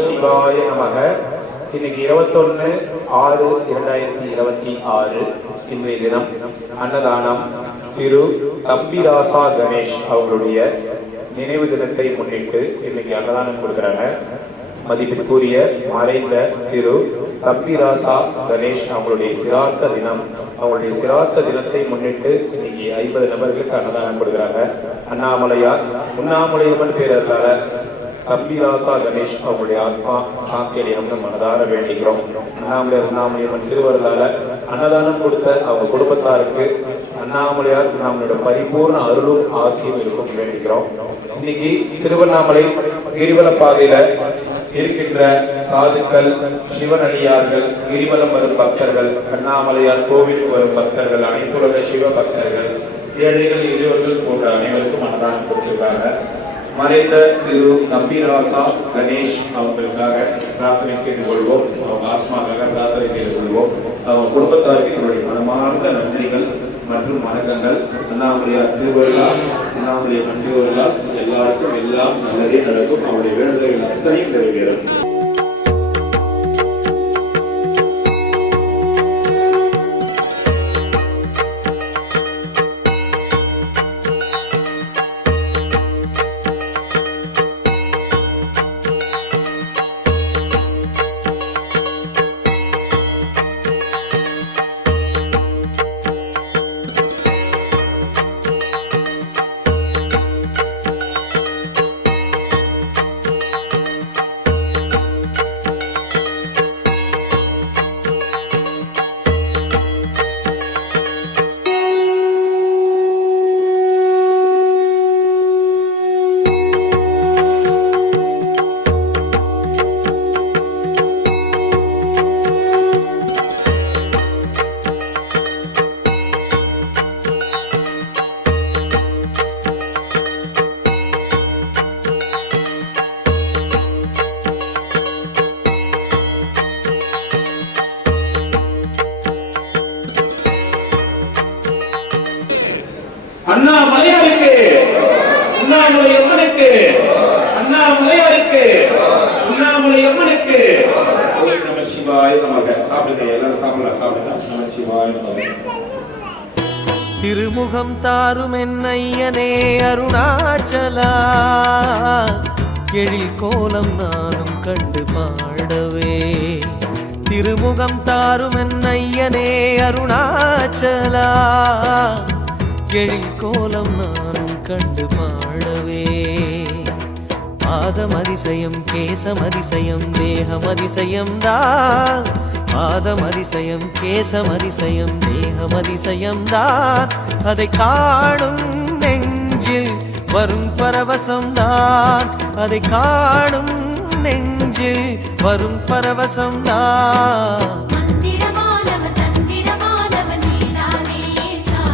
சிவாய நமக. இன்னைக்கு 21/6/2026 இன்றைய தினம் அன்னதானம் திரு தம்பிராசா கணேஷ் அவர்களுடைய நினைவு தினத்தை முன்னிட்டு இன்னைக்கு அன்னதானம் கொடுக்கிறாங்க. மதிப்பிற்குரிய மறைந்த திரு தம்பிராசா கணேஷ் அவங்களுடைய சிரார்த்த தினம். அவங்களுடைய சிரார்த்த தினத்தை முன்னிட்டு இன்னைக்கு 50 நபர்களுக்கு அன்னதானம் கொடுக்குறாங்க. அண்ணாமலையார் உண்ணாமலையம்மன் பேரர்களால தம்பிராசா கணேஷ் அவங்களுடைய ஆத்மா சாந்தியடையணும்னு மனதார வேண்டிக்கிறோம். அண்ணாமலையம்மன் திருவருளால அன்னதானம் கொடுத்த அவங்க குடும்பத்தாருக்கு அண்ணாமலையார் நம்மளோட பரிபூர்ண அருளும் ஆசியும் இருக்கும் வேண்டிக்கிறோம். இன்னைக்கு திருவண்ணாமலை கிரிவல பாதையில இருக்கின்ற சாதுக்கள், சிவனடியார்கள், கிரிவலம் வரும் பக்தர்கள், அண்ணாமலையார் கோவிலுக்கு வரும் பக்தர்கள், அனைத்துலக சிவ பக்தர்கள், ஏழைகள், இளையோர்கள் போன்ற அனைவருக்கும் அன்னதானம் கொடுத்திருக்காங்க. மறைந்த திரு தம்பிராசா கணேஷ் அவங்களுக்காக பிரார்த்தனை செய்து கொள்வோம். அவங்க ஆத்மாக்காக பிரார்த்தனை செய்து கொள்வோம். அவங்க குடும்பத்தாருக்கு என்னுடைய மனமார்ந்த நன்றிகள் மற்றும் வணக்கங்கள். அண்ணாமலையார் திருவிழா, அண்ணாமலையார் திருவிழா எல்லாருக்கும் எல்லாம் நல்லதே நடக்கும். அவருடைய வேண்டுதல்கள் அத்தனையும் நிறைவேறும். அண்ணாமலையாருக்கு, உண்ணாமலையம்மனுக்கு, அண்ணாமலையாருக்கு, உண்ணாமலையம்மனுக்கு நம சிவாய நமக. சாப்பிடுங்க, எல்லாரும் சாப்பிடலாம், சாப்பிடுங்க. நம சிவாய நமக. திருமுகம் தாரும் என்னையனே அருணாச்சலா, எழில் கோலம் நானும் கண்டு பாடவே. திருமுகம் தாரும் என்னையனே அருணாச்சலா, எழில் கோலம் நானும் கண்டு பாடவே. பாதமதிசயம் கேசமதிசயம் தேகமதிசயம் தான், பாதமதிசயம் கேசமதிசயம் தேகமதிசயம் தான். அதை காணும் நெஞ்சில் வரும் பரவசம் தான், அதை காணும் நெஞ்சில் வரும் பரவசம் தான். மந்திரமானவன் தந்திரமானவன் நீதானே ஈசா,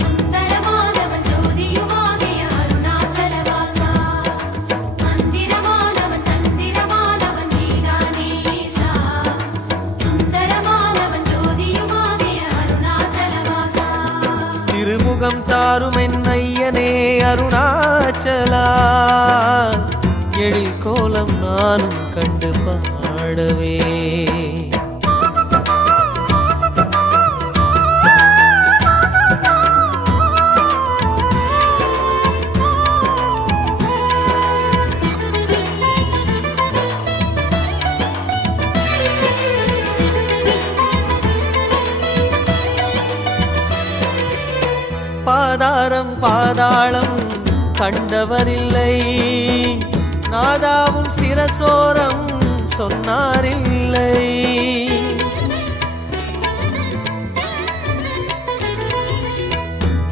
சுந்தரமானவன் ஜோதியுமாகிய அருணாச்சலவாசா. மந்திரமானவன் தந்திரமானவன் நீதானே ஈசா, சுந்தரமானவன் ஜோதியுமாகிய அருணாச்சலவாசா. திருமுகம் தாரும் என்னையனே அருணாச்சலா, எழில் கோலம் நானும் கண்டு பாடவே. பாதாரம் பாதாளம் கண்டவரில்லை, நாதாவும் சிரசோரம் சொன்னாரில்லை.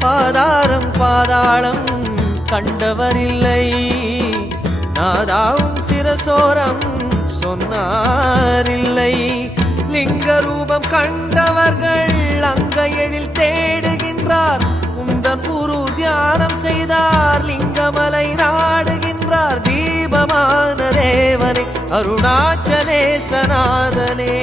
பாதாரம் பாதாளம் கண்டவரில்லை, நாதாவும் சிரசோரம் சொன்னாரில்லை. லிங்க ரூபம் கண்டவர்கள் அங்க எழில் தேடுகின்றார், உந்தன் குரு தியானம் செய்தார், லிங்கமலை நாடுகின்றார். தீபமான தேவனை அருணாச்சலேசநாதனே,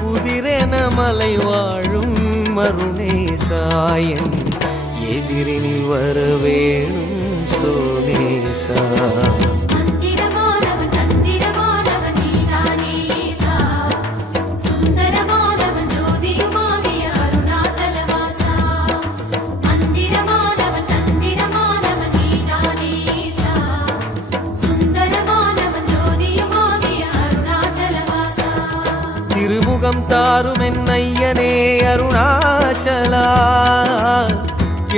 புதிரென மலை வாழும் மருணேசாயன் எதிரினில் வரவேணும் சோமேசா. மந்திரமானவன் தந்திரமானவன் நீதானே ஈசா. சுந்தரமானவன் ஜோதியுமாகிய அருணாச்சலவாசா. மந்திரமானவன் தந்திரமானவன் நீதானே ஈசா. சுந்தரமானவன் ஜோதியுமாகிய அருணாச்சலவாசா. திருமுகம் தாரும் என் ஐயனே அருணாச்சலா,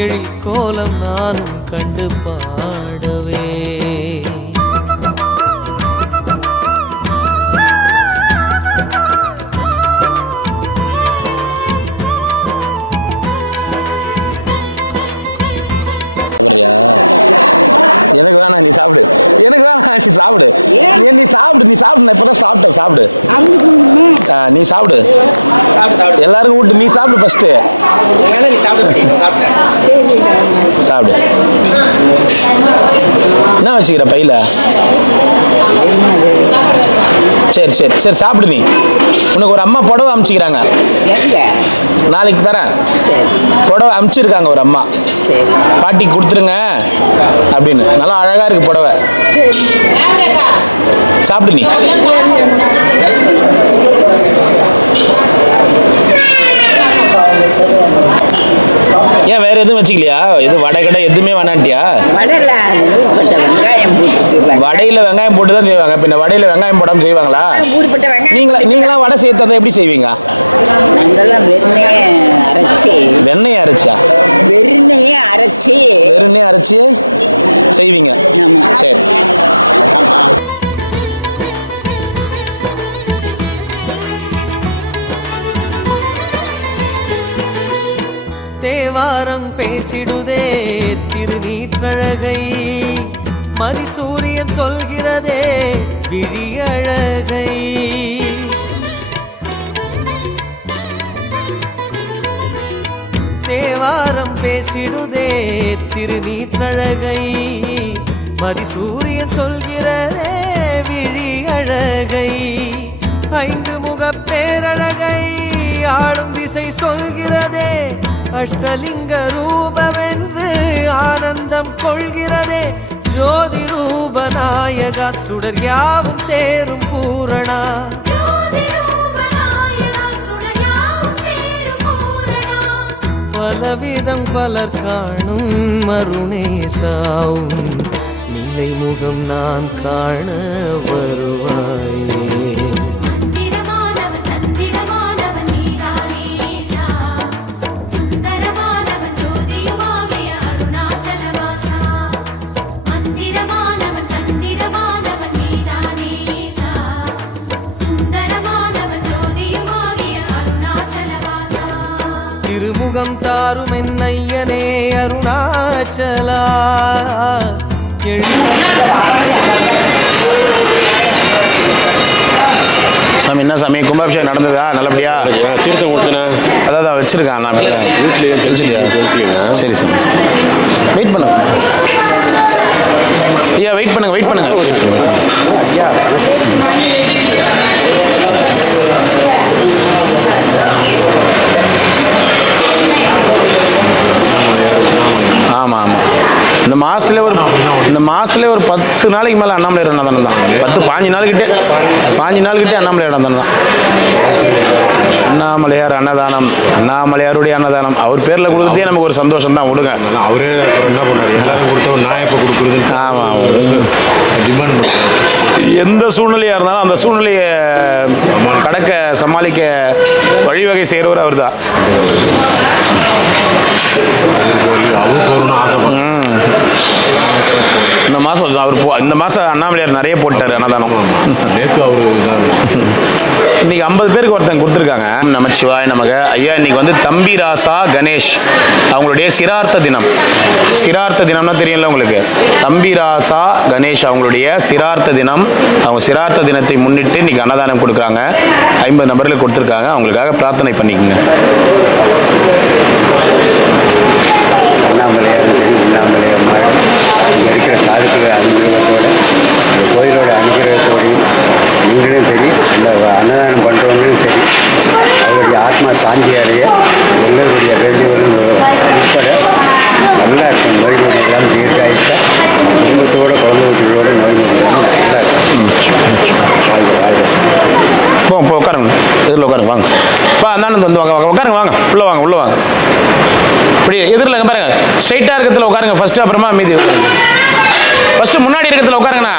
எழிற்கோலம் நானும் கண்டு பாடவே. எனக்கு வேணாம், நீ சாப்பிடு. எனக்கு வேணாம், நீ சாப்பிடு. நீ சாப்பிடு, நீ சாப்பிடு. நான் இப்பதான் சாப்பிட்டேன், சாப்பிடு. நீ சாப்பிடு, எல்லாருக்கும் விட்டு நீ சாப்பிடு ஃபர்ஸ்ட். சாப்பிடு. என்ன வச்சுக்கிற பையில? சரி சரி சரி சாப்பிடு. நீ உனக்கு ஒரு அம்மா புடவை அமுச்சிக்கிறாங்க, நாளைக்கு தரேன். புடவை அமுச்சிருக்காங்க ஒரு அம்மா, பாட்டி கொடுத்துருங்க அப்படின்னு. நல்லா அழகா இருக்கு புடவை. சாப்பிடு நீ. ஏன் வேற எதுவும் வச்சுக்கலையா? எது வடை கடை எதுவுமே வேணான்ட்டியா? வடையில வெங்காயம் போட்டு தான் செய்வாங்க. பின்ன வடையில வெங்காயம் போடாம செய்வாங்களா? நீங்களா வடை செய்யறத எப்படி செய்வீங்க? வெண்ணெய் அரைச்சா? வெறும் அரைச்சி செய்வீங்க. சரி. தேவாரம் பேசிடுதே திருநீற்றழகை, மணிசூரியன் சொல்கிறதே விழியழகை. தேவாரம் பேசிடுதே திருநீற்றழகை, மதிசூரியன் சொல்கிறதே விழியழகை. ஐந்து முக பேரழகை ஆளும் திசை சொல்கிறதே, அஷ்டலிங்க ரூபமென்று ஆனந்தம் கொள்கிறதே. ஜோதி ரூபநாயகா சுடர் யாவும் சேரும் பூரணா. பலவிதம் பலர் காணும் மருணேசாவும், நிலை முகம் நான் காண வருவாயே. திருமுகம் தாரும் என் ஐயனே அருணாச்சலா. சாமி என்ன சாமி கும்பாபிஷேகம் நடந்ததா நல்லபடியா? தீர்த்தம் கொடுத்தேன், அதான் வச்சிருக்கான். நான் வீட்லயே தெளிச்சிட்டியா? சரி சரி. வெயிட் பண்ணுங்க ஐயா, வெயிட் பண்ணுங்க, வெயிட் பண்ணுங்க. ஆமா ஆமா. இந்த மாசத்துல ஒரு 10 நாளைக்கு மேல அண்ணாமலை அன்னதானம் தான். 10-15 நாள் கிட்டே அண்ணாமலை அன்னதானம் தான். அண்ணாமலையார் அன்னதானம், அண்ணாமலையாருடைய அன்னதானம். அவர் பேர்ல கொடுத்ததே நமக்கு ஒரு சந்தோஷம் தான். விடுங்க, அவரே என்ன பண்ணாரு, எல்லாரும் கொடுத்தவன் நான் எப்ப கொடுக்குறது. ஆமா, டிமாண்ட். எந்த சூழ்நிலையா இருந்தாலும் அந்த சூழ்நிலையை கடக்க சமாளிக்க வழிவகை செய்யறவர் அவர் தான். இந்த மாசம் அண்ணாமலையார் நிறைய போட்டாரு அன்னதானம். இன்னைக்கு 50 பேருக்கு ஒருத்தங்க கொடுத்துருக்காங்க. நமச்சிவாய நமக. ஐயா, இன்னைக்கு வந்து தம்பி ராசா கணேஷ் அவங்களுடைய சிரார்த்த தினம். சிரார்த்த தினம்னா தெரியல உங்களுக்கு? தம்பி ராசா கணேஷ் அவங்களுடைய சிரார்த்த தினம். அவங்க சிரார்த்த தினத்தை முன்னிட்டு இன்னைக்கு அன்னதானம் கொடுக்குறாங்க. 50 நபர்களுக்கு கொடுத்துருக்காங்க. அவங்களுக்காக பிரார்த்தனை பண்ணிக்கோங்க. அண்ணாமலையார் இங்கே இருக்கிற சாதுக்கள் அனுகிரகத்தோடு, இந்த கோயிலோட அனுகிரகத்தோடையும் நீங்களும் சரி, இந்த அன்னதானம் பண்ணுறவங்களும் சரி, அவருடைய ஆத்மா சாந்தி அடைய எங்களுடைய வேண்டுகோளும் உட்பட நல்லா இருக்கும். வந்து வாங்க உட்காருங்க, வாங்க உள்ள வாங்க, உள்ள வாங்க. இப்படி எதிரில் பாருங்க, ஸ்ட்ரைட்டாக இருக்கிறதுல உட்காருங்க ஃபர்ஸ்ட், அப்புறமா மீதி உட்காருங்க. ஃபர்ஸ்ட் முன்னாடி இருக்கிறதுல உட்காருங்கண்ணா.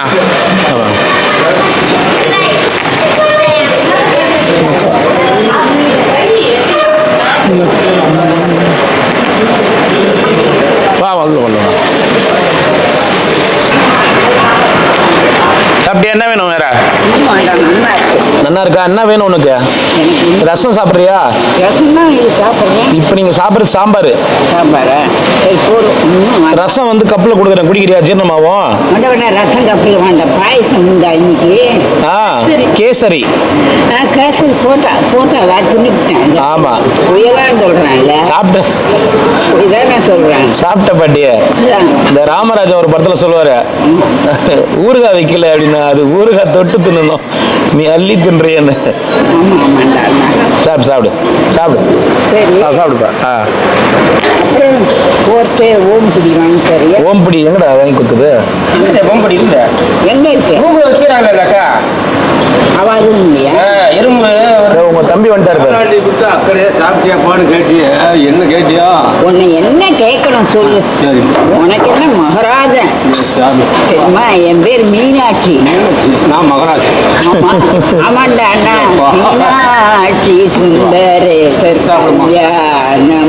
வா உள்ள உள்ள வா. அப்படி என்ன வேணும் வேற? நல்லா இருக்கா? என்ன வேணும் உனக்கு? ரசம் சாப்பிட்றியா? இப்போ நீங்க சாப்பிட்றது சாம்பார். ரசம் வந்து கப்பில் கொடுக்குறேன், குடிக்கிறியா? ஜீரணமாவும். ரசம் கப்பில் வேண்டாம், பாயசம் உண்டா இன்னைக்கு? கேசரி. கேசரி போட்டா துணிவிட்டேன். ஆமா, புயலான்னு சொல்றேன்ல. இதான் சொல்றேன். சாப்பிட்ட பாட்டிய இந்த ராமராஜா ஒரு படத்துல சொல்லுவாரு, ஊறுகாய் வைக்கல அப்படின்னா அது ஊறுகாய் தொட்டு தின்னணும், நீ அள்ளி தின்றியன்னு. சாப்பிடு சாப்பிடு சாப்பிடு. சரி சாப்பிடுப்பா. அப்புறம் போர்ட்டு ஓம்புடி வாங்கி சரியா? ஓம்புடி எங்கடா வாங்கி கொடுக்குது? ஓம்படி இருந்த எங்க இருக்கு? வைக்கிறாங்கல்லக்கா அவாது இல்லையா? இரும்பு. உங்க தம்பி வந்துட்டாரு. விட்டு அக்கறையா சாப்பிட்டியாப்பான்னு கேட்டியா? என்ன கேட்டியா? உன்னை என்ன கேட்கணும் சொல்லு. சரி, உனக்கு என்ன மகாராஜன் சாமி. சரிம்மா? என் பேர் மீனாட்சி. நான் மகராஜ். ஆமாண்டா அண்ணா. மீனாட்சி சுந்தரேஸ்வரியா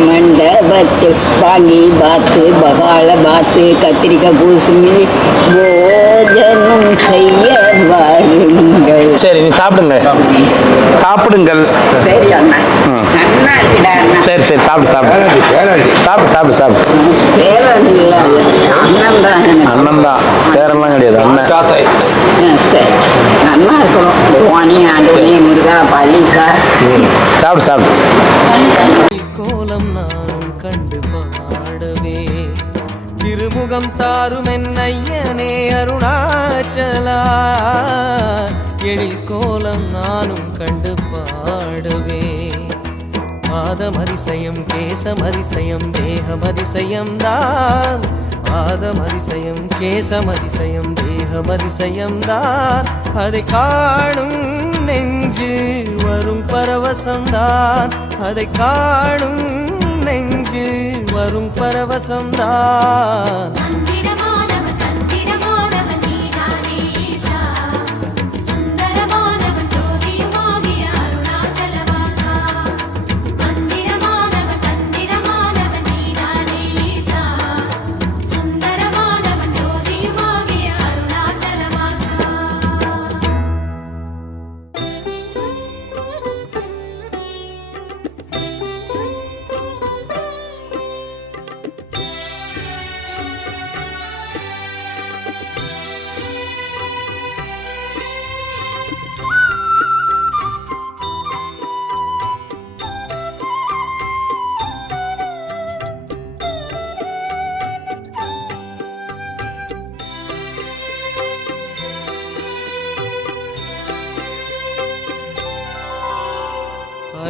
மண்டபத்து வாங்கி பாத்து பகால பாத்து கத்திரிக்காய் பூசுமி போஜனம் செய்ய வாருங்கள். சரி, நீ சாப்பிடுங்க, சாப்பிடுங்கள். சரி அண்ணா, நல்லா இருக்குடா அண்ணா. சரி சரி, சாப்பிடு சாப்பிடு சாப்பிடு சாப்பிடு சாப்பிடு. பேரன் இல்லை, அண்ணன் தான். அண்ணன் தான், பேரெல்லாம் கிடையாது, அண்ணன். தாத்தாய். சரி, நல்லா இருக்கணும். துவானி ஆண்டவனி முருகா பள்ளிக்கா. சாப்பிடு சாப்பிடு. கோலம் நான் கண்டு பாடவே திருமுகம் தாரும் என்னையனே அருணாச்சலா, எழில் கோலம் நானும் கண்டு பாடவே பாதமதிசயம் கேசமதிசயம் தேகமதிசயம் தான், பாதமதிசயம் கேசமதிசயம் தேகமதிசயம் தான், அதை காணும் நெஞ்சில் வரும் பரவசம்தான், அதை காணும் நெஞ்சில் வரும் பரவசம்தான். மந்திரமானவன் தந்திரமானவன் நீதானே ஈசா, சுந்தரமானவன் ஜோதியுமாகிய அருணாச்சலவாசா. மந்திரமானவன் தந்திரமானவன் நீதானே ஈசா, சுந்தரமானவன் ஜோதியுமாகிய அருணாச்சலவாசா.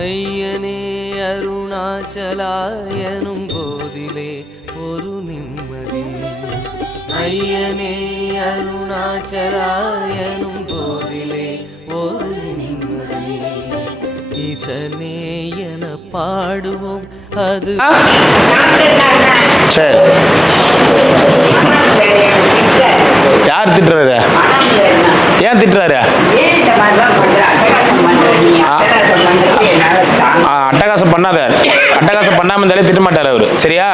ஐயனே அருணாச்சலாயனும் போதிலே ஒரு நிம்மதி, ஐயனே அருணாச்சலாயனும் போதிலே ஒரு நிம்மதி, ஈசனே என பாடுவோம் அது. சரி, யார் திட்டுறாரு? ஏன் திட்டுறாரு? அட்டகாசம் பண்ணாத, அட்டகாசம் பண்ணாம இருந்தாலே திட்ட மாட்டாரு அவரு, சரியா?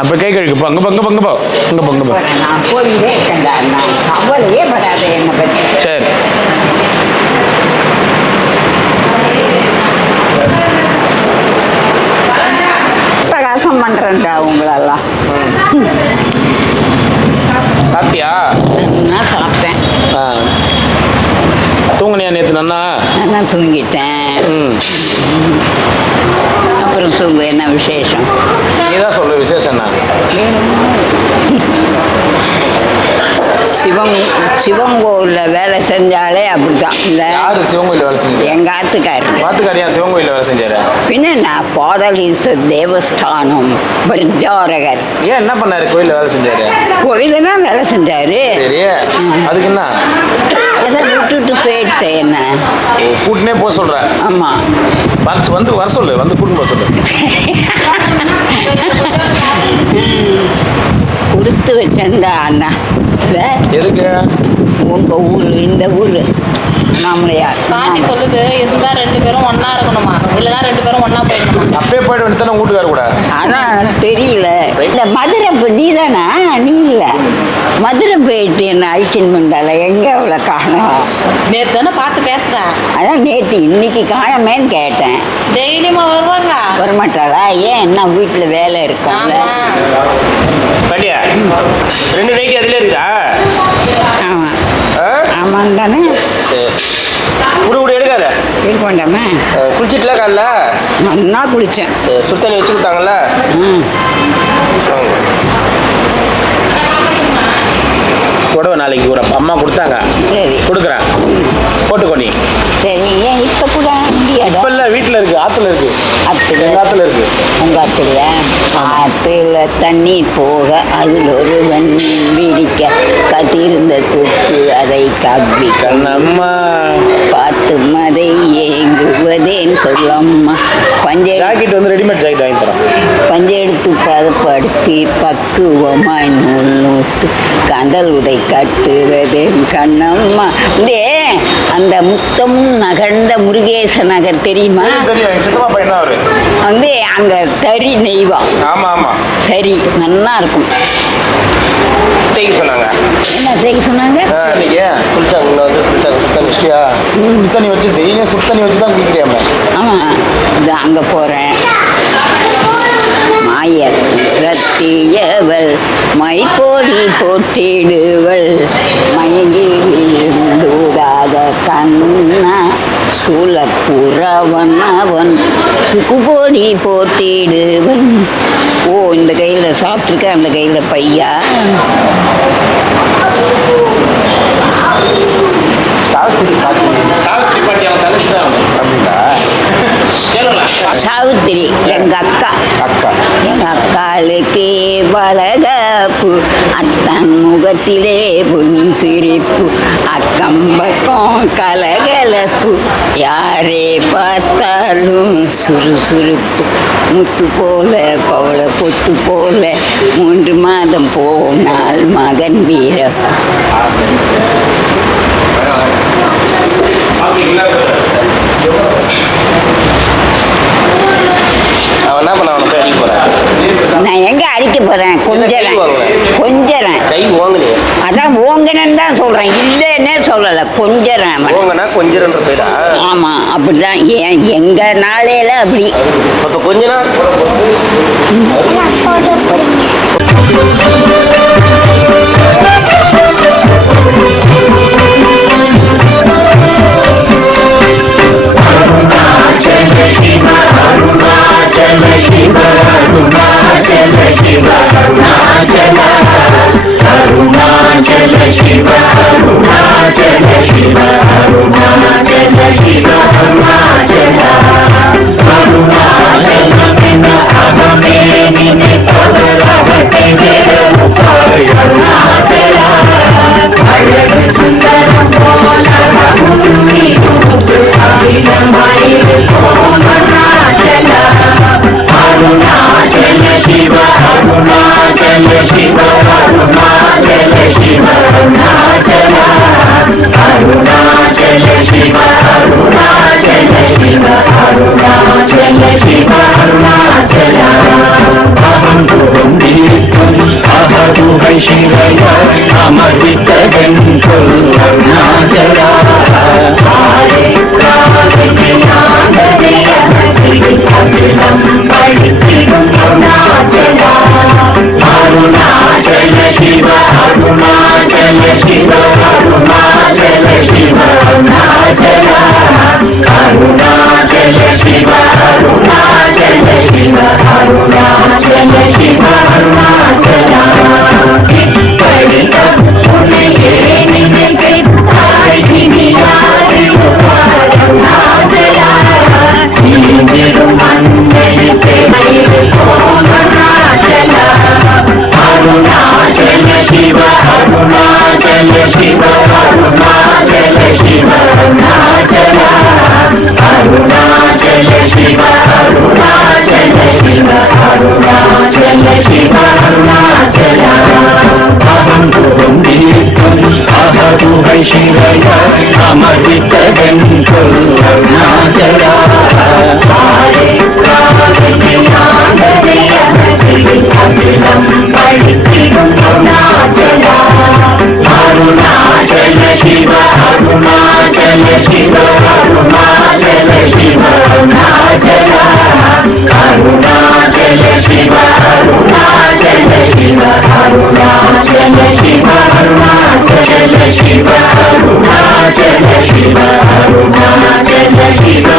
அப்ப கை கழுக்கு போ, அங்க போ, அங்க போ, அங்க போ, அங்க போ. நான் போயிட்டே இருக்கேன்டா, நான் கவலையே படாத என்னை பற்றி. சரி, பிரகாசம் பண்றேன்டா உங்களெல்லாம். சாப்பிட்டியா? நான் சாப்பிட்டேன். தூங்குனியா நேற்று? நன்னா நான் தூங்கிட்டேன். அப்புறம் சொல்லு, என்ன விசேஷம்? நீதான் சொல்ற விசேஷம் என்ன? சிவன் கோவிலில் வேலை செஞ்சாலே அப்படிதான். இந்த யாரு சிவன் கோயிலில் வேலை செஞ்சது? எங்க ஆத்துக்காரு. ஆத்துக்காரியா சிவன் கோயிலில் வேலை செஞ்சாரு? பின்ன பாடலீஸ்வர் தேவஸ்தானம் பிரஜாரகர். ஏன் என்ன பண்ணாரு கோயிலில் வேலை செஞ்சாரு? கோயிலில் தான் வேலை செஞ்சாரு. சரி, அதுக்கு என்ன? அதை விட்டுட்டு போயிட்டு என்ன கூட்டினே போக சொல்கிறேன். ஆமாம் வந்து வர சொல்லு, வந்து கூட்டின்னு போக சொல்லு. கொடுத்து வச்சேன்டா அண்ணா. எதுக்கு? உங்கள் ஊர், இந்த ஊர் நம்மளையா பாட்டி சொல்லுது இருந்தால் 2 பேரும் ஒன்றா இருக்கணுமா, இல்லைன்னா 2 பேரும் ஒன்றா போயிடணுமா. அப்பயே போயிட்டு வந்து தானே வீட்டுக்கார கூட. அதான் தெரியல. இல்லை மதுரை நீ தானா? நீ இல்லை மதுரை போயிட்டு என்ன அழிச்சின்னு பண்ணால எங்கே அவ்வளோ காணும்? நேற்று தானே பார்த்து பேசுகிறேன். அதான் நேற்று இன்னைக்கு காணமேன்னு கேட்டேன். டெய்லியுமா வருவாங்க? வரமாட்டாளா? ஏன் என்ன வீட்டில் வேலை இருக்கும்ல? பாட்டியா 2 நைட்டி அதிலே இருக்குதா? ஆமாம் ஆமாம் தானே. விடு எடுக்காத. இருக்கோண்டாமே. குளிச்சிட்டுல காலைல? நல்லா குளித்தேன். சுத்தண்ணி வச்சு கொடுத்தாங்கல்ல? புடவை நாளைக்கு ஒரு அம்மா கொடுத்தாங்க. சரி கொடுக்குறேன், போட்டுக்கோ நீ. சரி. ஏன் இப்போ கூட முடியாதா? இப்போ இல்லை, வீட்டில் இருக்குது, ஆற்றுல இருக்குது. ஆற்றுல? எங்கள் ஆற்றுல இருக்குது. உங்கள் ஆற்றுலையா? ஆற்றுல தண்ணி போக அதில் ஒரு பிடிக்க கதிர்ந்த தொட்டு அதை காப்பி கண்ணம்மா பார்த்து மதை ஏங்குவதேன்னு சொல்லம்மா. ஜாக்கெட் வந்து ரெடிமேட் ஜாக்கெட் வாங்கி தரோம். பஞ்செடுத்து பதப்படுத்தி பக்குவமாய் நூல் நூத்து கந்தல் உடை கட்டுவதேன் கண்ணம்மா. அந்த முத்தம் நகர்ந்த முருகேச நகர் தெரியுமா? தெரியும், எங்கள் சித்தப்பா பையன் அவரு. அங்கே தறி நெய்வா. ஆமாம் ஆமாம், தறி நல்லா இருக்கும். தேய்க்க சொன்னாங்க. என்ன செய்ய சொன்னாங்க? இன்னைக்கு குளிச்சாங்க, இங்கே வந்து குளிச்சாங்க. சுத்தண்ணி குளிச்சியா? சுத்தண்ணி வச்சு டெய்லியும் சுத்தண்ணி வச்சு தான் குளிக்கிறியாம? ஆமாம், இது அங்கே போகிறேன். மாயத்தியவள் மைப்போடி போட்டிடுவள் மயங்கி விழுந்தூடாத கண்ணா சூலப்புறவன் அவன் சுக்குபோடி போட்டிடுவன். ஓ, இந்த கையில் சாப்பிட்ருக்க, அந்த கையில் பையா. சாவித்திரி பாட்டி அவன் தங்கச்சி தான் அப்படிங்களா? சாவித்திரி எங்கள் அக்கா. எங்கள் அக்காளுக்கே வளகாப்பு, அத்தன் முகத்திலே புன் சிரிப்பு, அக்கம் பக்கம் கலகலப்பு, யாரே பார்த்தாலும் சுறுசுறுப்பு, முத்து போல பவள பொத்து போல 3 மாதம் போனால் மகன் வீரப்பு. அவன் என்ன பண்ண, அவனை போய் அடிக்க போகிறேன். நான் எங்கே அடிக்க போகிறேன்? கொஞ்சறேன். கை ஓங்குனே. அதான் ஓங்கனன்னு தான் சொல்கிறேன், இல்லைன்னே சொல்லலை. கொஞ்சறேன். ஓங்கன்னா கொஞ்சம் போயிடா. ஆமாம், அப்படிதான். எங்கள் நாளையில அப்படி. அப்போ கொஞ்ச நாள் Shiva, Arunachal Shiva, Arunachal Shiva. Shiva